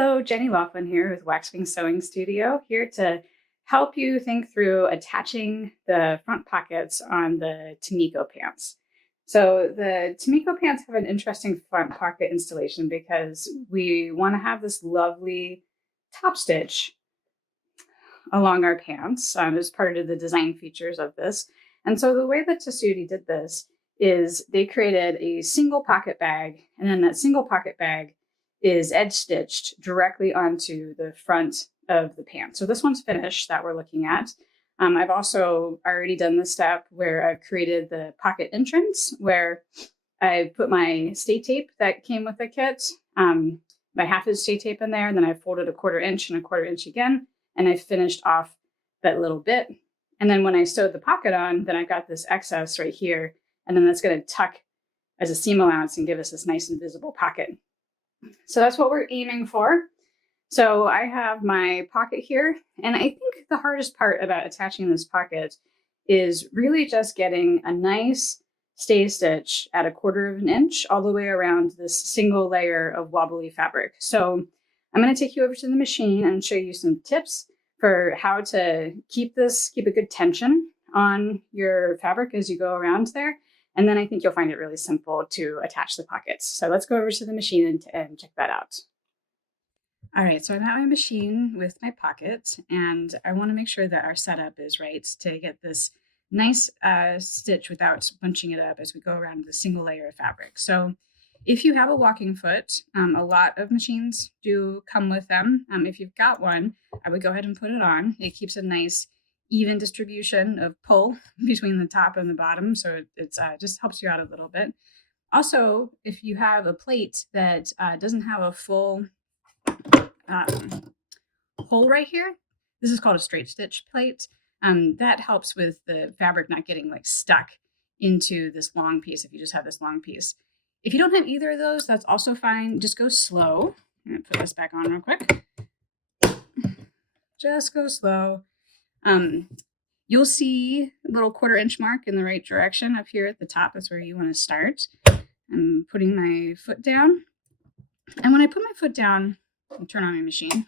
Hello, Jenny Laughlin here with Waxwing Sewing Studio, here to help you think through attaching the front pockets on the Tamiko pants. So the Tamiko pants have an interesting front pocket installation because we want to have this lovely top stitch along our pants as part of the design features of this. And so the way that Tasudi did this is they created a single pocket bag, and then that single pocket bag is edge stitched directly onto the front of the pants. So this one's finished that we're looking at. I've also already done the step where I've created the pocket entrance where I put my stay tape that came with the kit, my half-inch stay tape in there, and then I folded a 1/4 inch and a 1/4 inch again, and I finished off that little bit. And then when I sewed the pocket on, then I got this excess right here, and then that's going to tuck as a seam allowance and give us this nice and visible pocket. So that's what we're aiming for. So I have my pocket here, and I think the hardest part about attaching this pocket is really just getting a nice stay stitch at a 1/4 inch all the way around this single layer of wobbly fabric. So I'm going to take you over to the machine and show you some tips for how to keep a good tension on your fabric as you go around there. And then I think you'll find it really simple to attach the pockets. So let's go over to the machine and check that out. All right, so I'm at my machine with my pocket, and I want to make sure that our setup is right to get this nice stitch without bunching it up as we go around the single layer of fabric. So if you have a walking foot, a lot of machines do come with them. If you've got one, I would go ahead and put it on. It keeps a nice even distribution of pull between the top and the bottom, so it just helps you out a little bit. Also, if you have a plate that doesn't have a full hole right here, this is called a straight stitch plate. That helps with the fabric not getting like stuck into this long piece if you just have this long piece. If you don't have either of those, that's also fine. Just go slow. I'm going to put this back on real quick. Just go slow. You'll see a little 1/4 inch mark in the right direction up here at the top. That's where you want to start. I'm putting my foot down. And when I put my foot down, I'll turn on my machine.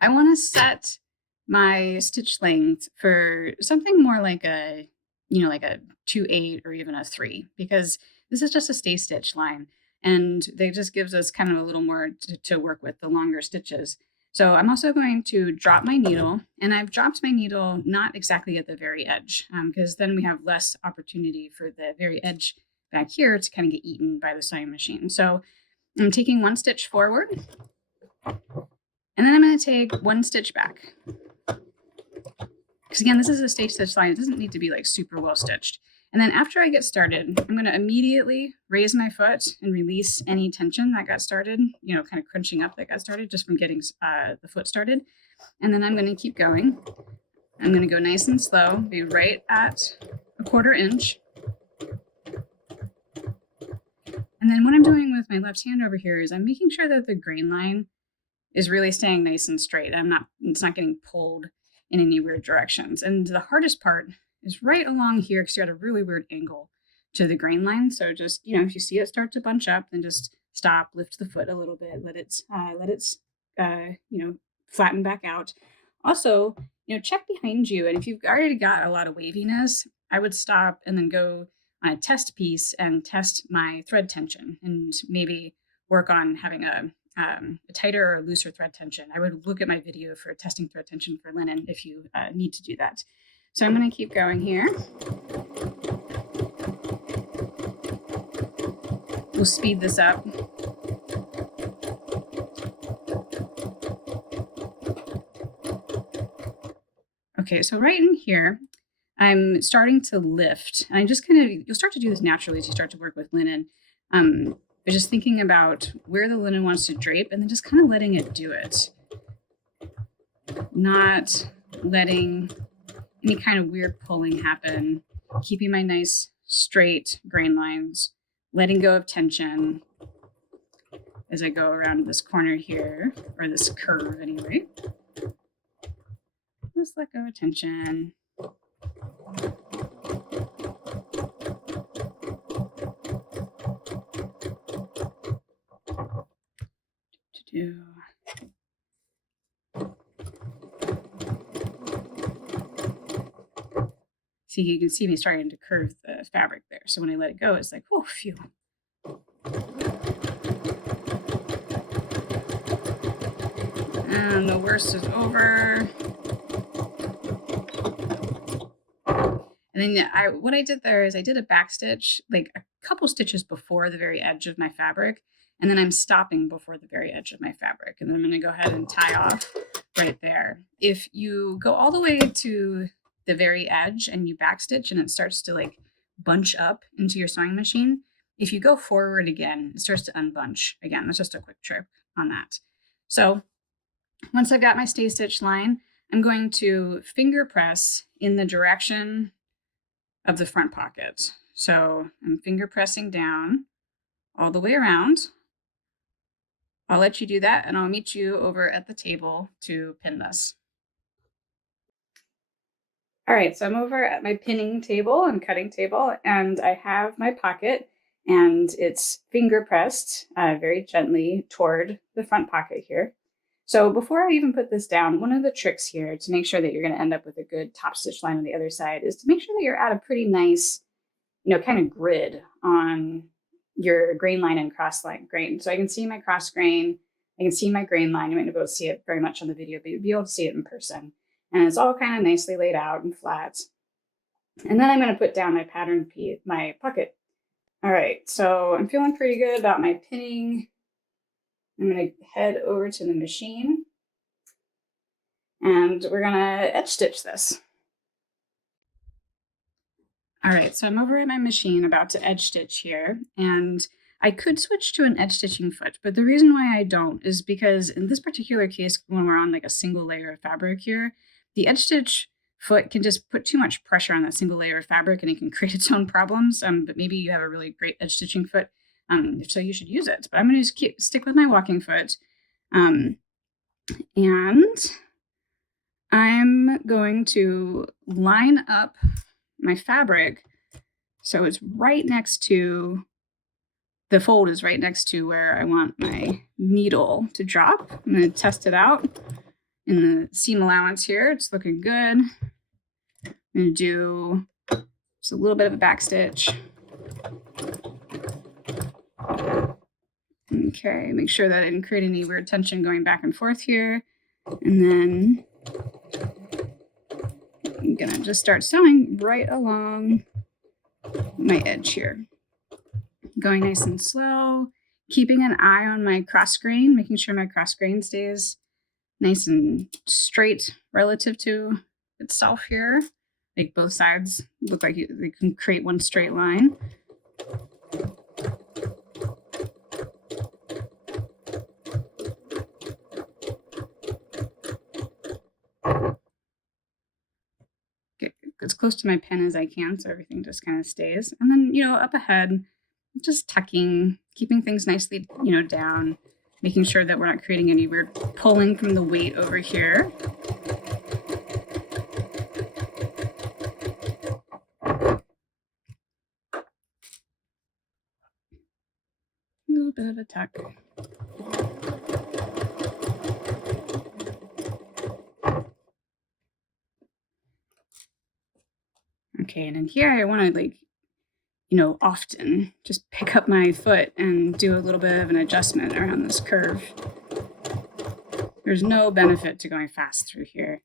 I want to set my stitch length for something more like a 2/8 or even a 3, because this is just a stay stitch line. And they just gives us kind of a little more to work with, the longer stitches. So I'm also going to drop my needle, and I've dropped my needle not exactly at the very edge, because then we have less opportunity for the very edge back here to kind of get eaten by the sewing machine. So I'm taking 1 stitch forward, and then I'm going to take 1 stitch back. Because again, this is a stay stitch line. It doesn't need to be like super well stitched. And then after I get started, I'm going to immediately raise my foot and release any tension that got started, kind of crunching up that got started just from getting the foot started. And then I'm going to keep going. I'm going to go nice and slow, be right at a 1/4 inch. And then what I'm doing with my left hand over here is I'm making sure that the grain line is really staying nice and straight. It's not getting pulled in any weird directions. And the hardest part is right along here because you're at a really weird angle to the grain line. So just, if you see it start to bunch up, then just stop, lift the foot a little bit, let it flatten back out. Also, check behind you. And if you've already got a lot of waviness, I would stop and then go on a test piece and test my thread tension and maybe work on having a tighter or looser thread tension. I would look at my video for testing thread tension for linen if you need to do that. So I'm going to keep going here. We'll speed this up. Okay, so right in here, I'm starting to lift. And I just you'll start to do this naturally as you start to work with linen. But just thinking about where the linen wants to drape and then just kind of letting it do it. Not letting any kind of weird pulling happen, keeping my nice straight grain lines, letting go of tension as I go around this corner here, or this curve anyway. Just let go of tension. See, you can see me starting to curve the fabric there. So when I let it go, it's like, oh, phew. And the worst is over. And then what I did there is I did a back stitch, like a couple stitches before the very edge of my fabric. And then I'm stopping before the very edge of my fabric. And then I'm going to go ahead and tie off right there. If you go all the way to the very edge and you back stitch and it starts to like bunch up into your sewing machine, if you go forward again, it starts to unbunch again. That's just a quick trick on that. So once I've got my stay stitch line, I'm going to finger press in the direction of the front pocket. So I'm finger pressing down all the way around. I'll let you do that and I'll meet you over at the table to pin this. All right, so I'm over at my pinning table and cutting table, and I have my pocket, and it's finger pressed very gently toward the front pocket here. So before I even put this down, one of the tricks here to make sure that you're going to end up with a good top stitch line on the other side is to make sure that you're at a pretty nice, kind of grid on your grain line and cross line grain. So I can see my cross grain, I can see my grain line. You might not be able to see it very much on the video, but you'll be able to see it in person. And it's all kind of nicely laid out and flat. And then I'm going to put down my pattern piece, my pocket. All right, so I'm feeling pretty good about my pinning. I'm going to head over to the machine and we're going to edge stitch this. All right, so I'm over at my machine about to edge stitch here, and I could switch to an edge stitching foot, but the reason why I don't is because in this particular case, when we're on like a single layer of fabric here, the edge stitch foot can just put too much pressure on that single layer of fabric and it can create its own problems. But maybe you have a really great edge stitching foot, if so, you should use it. But I'm going to just stick with my walking foot, and I'm going to line up my fabric so it's right next to the fold is right next to where I want my needle to drop. I'm going to test it out in the seam allowance here. It's looking good. I'm going to do just a little bit of a back stitch. Okay, make sure that I didn't create any weird tension going back and forth here. And then I'm going to just start sewing right along my edge here. Going nice and slow, keeping an eye on my cross grain, making sure my cross grain stays nice and straight relative to itself here. Like both sides look like they can create one straight line. Get as close to my pen as I can so everything just kind of stays. And then, up ahead, just tucking, keeping things nicely, down, making sure that we're not creating any weird pulling from the weight over here. A little bit of a tuck. Okay, and in here I want to often just pick up my foot and do a little bit of an adjustment around this curve. There's no benefit to going fast through here.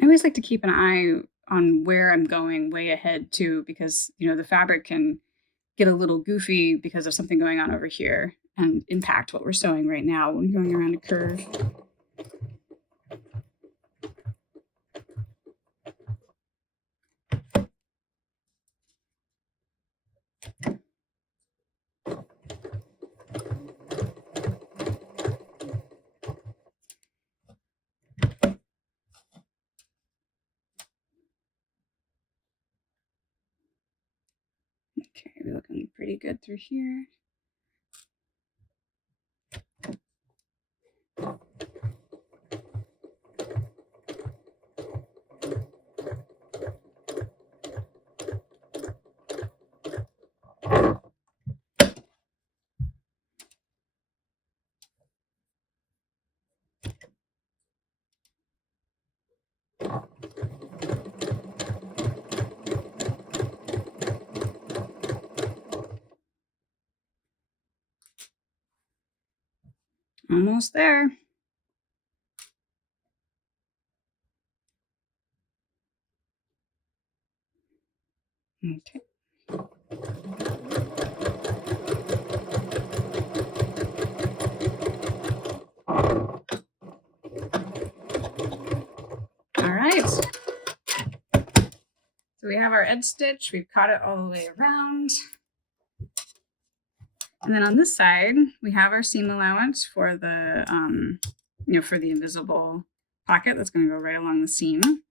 I always like to keep an eye on where I'm going way ahead too, because the fabric can get a little goofy because of something going on over here and impact what we're sewing right now when going around a curve. Okay, we're looking pretty good through here. Almost there. Okay. All right. So we have our edge stitch. We've caught it all the way around. And then on this side, we have our seam allowance for the, for the invisible pocket that's going to go right along the seam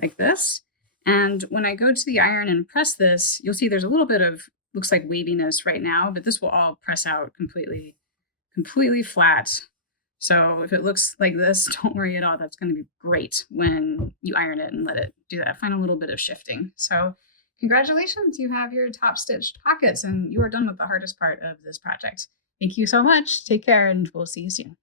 like this. And when I go to the iron and press this, you'll see there's a little bit of, looks like waviness right now, but this will all press out completely flat. So if it looks like this, don't worry at all. That's going to be great when you iron it and let it do that final little bit of shifting. So congratulations, you have your top stitched pockets and you are done with the hardest part of this project. Thank you so much. Take care and we'll see you soon.